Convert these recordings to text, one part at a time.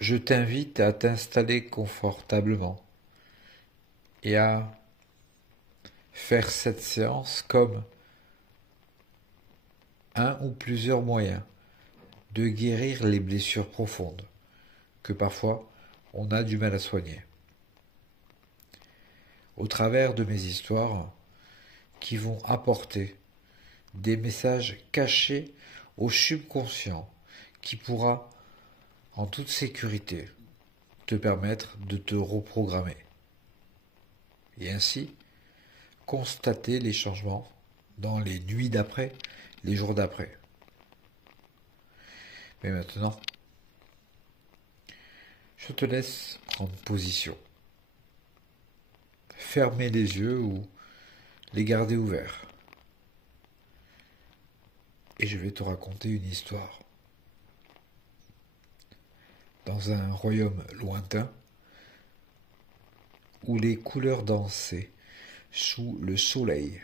je t'invite à t'installer confortablement et à faire cette séance comme un ou plusieurs moyens de guérir les blessures profondes que parfois on a du mal à soigner. Au travers de mes histoires qui vont apporter des messages cachés au subconscient qui pourra, en toute sécurité, te permettre de te reprogrammer. Et ainsi, constater les changements dans les nuits d'après, les jours d'après. Mais maintenant, je te laisse prendre position. Fermer les yeux ou les garder ouverts. Et je vais te raconter une histoire. Dans un royaume lointain, où les couleurs dansaient sous le soleil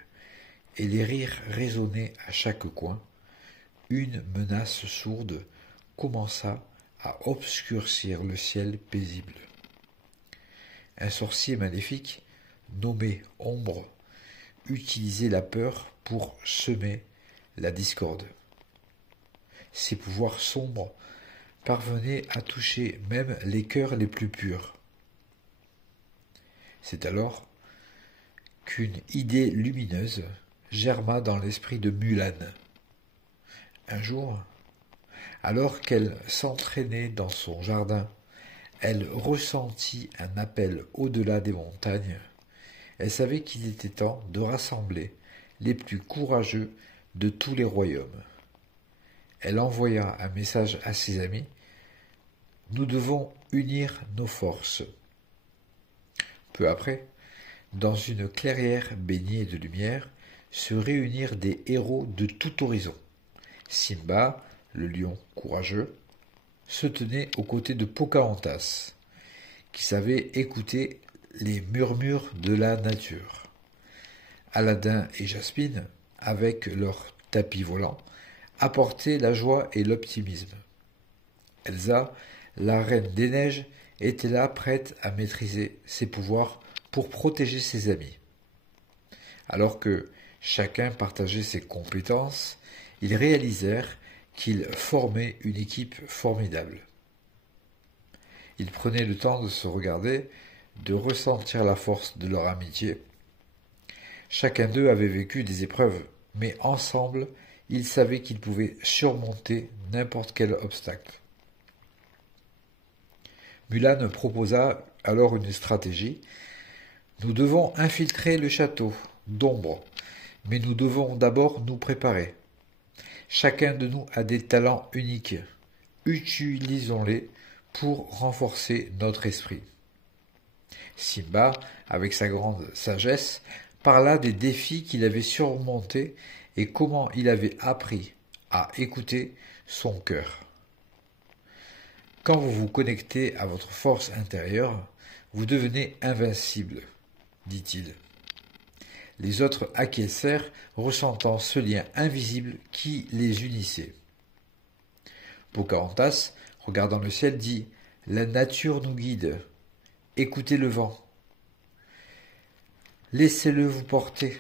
et les rires résonnaient à chaque coin, une menace sourde commença à obscurcir le ciel paisible. Un sorcier maléfique, nommé Ombre, utilisait la peur pour semer la discorde. Ses pouvoirs sombres parvenaient à toucher même les cœurs les plus purs. C'est alors qu'une idée lumineuse germa dans l'esprit de Mulan. Un jour, alors qu'elle s'entraînait dans son jardin, elle ressentit un appel au-delà des montagnes. Elle savait qu'il était temps de rassembler les plus courageux de tous les royaumes. Elle envoya un message à ses amis. « Nous devons unir nos forces. » Peu après, dans une clairière baignée de lumière, se réunirent des héros de tout horizon. Simba, le lion courageux, se tenait aux côtés de Pocahontas, qui savait écouter les murmures de la nature. Aladdin et Jasmine, avec leur tapis volant, apportaient la joie et l'optimisme. Elsa, la reine des neiges, était là prête à maîtriser ses pouvoirs pour protéger ses amis. Alors que chacun partageait ses compétences, ils réalisèrent qu'ils formaient une équipe formidable. Ils prenaient le temps de se regarder, de ressentir la force de leur amitié. Chacun d'eux avait vécu des épreuves, mais ensemble, ils savaient qu'ils pouvaient surmonter n'importe quel obstacle. Mulan proposa alors une stratégie. Nous devons infiltrer le château d'Ombre, mais nous devons d'abord nous préparer. Chacun de nous a des talents uniques. Utilisons-les pour renforcer notre esprit. Simba, avec sa grande sagesse, parla des défis qu'il avait surmontés et comment il avait appris à écouter son cœur. Quand vous vous connectez à votre force intérieure, vous devenez invincible, dit-il. Les autres acquiescèrent, ressentant ce lien invisible qui les unissait. Pocahontas, regardant le ciel, dit « La nature nous guide. Écoutez le vent. Laissez-le vous porter.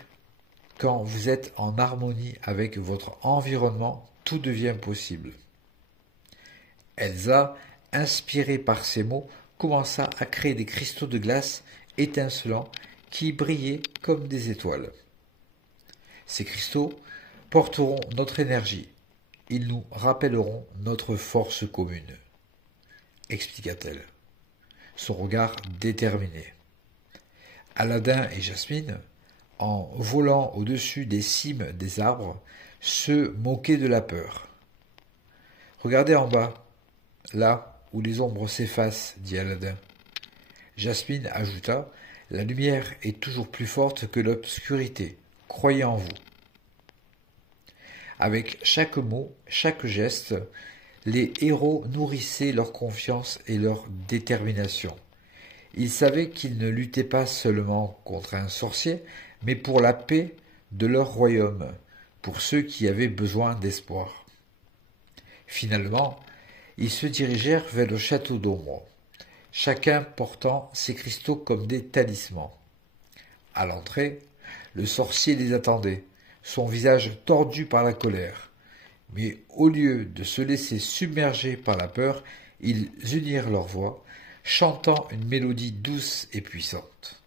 Quand vous êtes en harmonie avec votre environnement, tout devient possible. » Elsa, inspirée par ces mots, commença à créer des cristaux de glace étincelants qui brillaient comme des étoiles. Ces cristaux porteront notre énergie. Ils nous rappelleront notre force commune, expliqua-t-elle, son regard déterminé. Aladdin et Jasmine, en volant au-dessus des cimes des arbres, se moquaient de la peur. « Regardez en bas, là où les ombres s'effacent, dit Aladdin. Jasmine ajouta, « La lumière est toujours plus forte que l'obscurité. Croyez en vous. » Avec chaque mot, chaque geste, les héros nourrissaient leur confiance et leur détermination. Ils savaient qu'ils ne luttaient pas seulement contre un sorcier, mais pour la paix de leur royaume, pour ceux qui avaient besoin d'espoir. Finalement, Ils se dirigèrent vers le château d'ombre, chacun portant ses cristaux comme des talismans. À l'entrée, le sorcier les attendait, son visage tordu par la colère. Mais au lieu de se laisser submerger par la peur, ils unirent leurs voix, chantant une mélodie douce et puissante.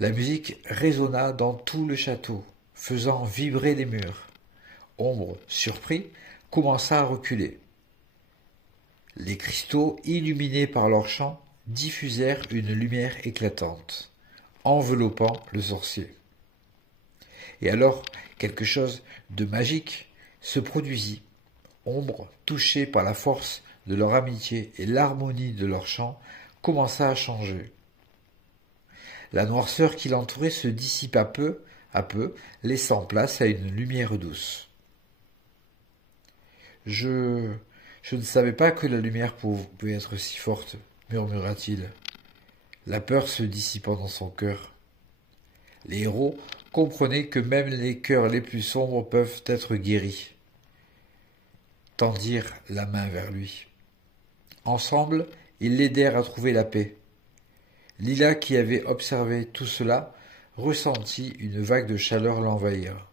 La musique résonna dans tout le château, faisant vibrer les murs. Ombre, surpris, commença à reculer. Les cristaux, illuminés par leur chant, diffusèrent une lumière éclatante, enveloppant le sorcier. Et alors, quelque chose de magique se produisit. Ombre, touchée par la force de leur amitié et l'harmonie de leur chant, commença à changer. La noirceur qui l'entourait se dissipa peu à peu, laissant place à une lumière douce. Je ne savais pas que la lumière pouvait être si forte, murmura-t-il, la peur se dissipant dans son cœur. Les héros comprenaient que même les cœurs les plus sombres peuvent être guéris. Tendirent la main vers lui. Ensemble, ils l'aidèrent à trouver la paix. Lila, qui avait observé tout cela, ressentit une vague de chaleur l'envahir.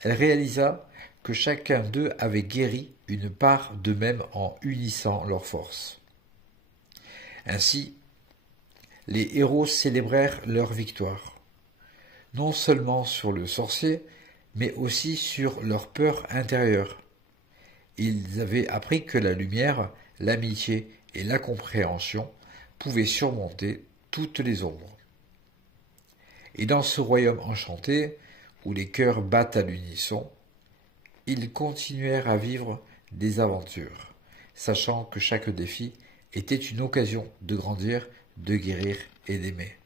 Elle réalisa que chacun d'eux avait guéri une part d'eux-mêmes en unissant leurs forces. Ainsi, les héros célébrèrent leur victoire, non seulement sur le sorcier, mais aussi sur leur peur intérieure. Ils avaient appris que la lumière, l'amitié et la compréhension pouvaient surmonter toutes les ombres. Et dans ce royaume enchanté, où les cœurs battent à l'unisson, ils continuèrent à vivre des aventures, sachant que chaque défi était une occasion de grandir, de guérir et d'aimer.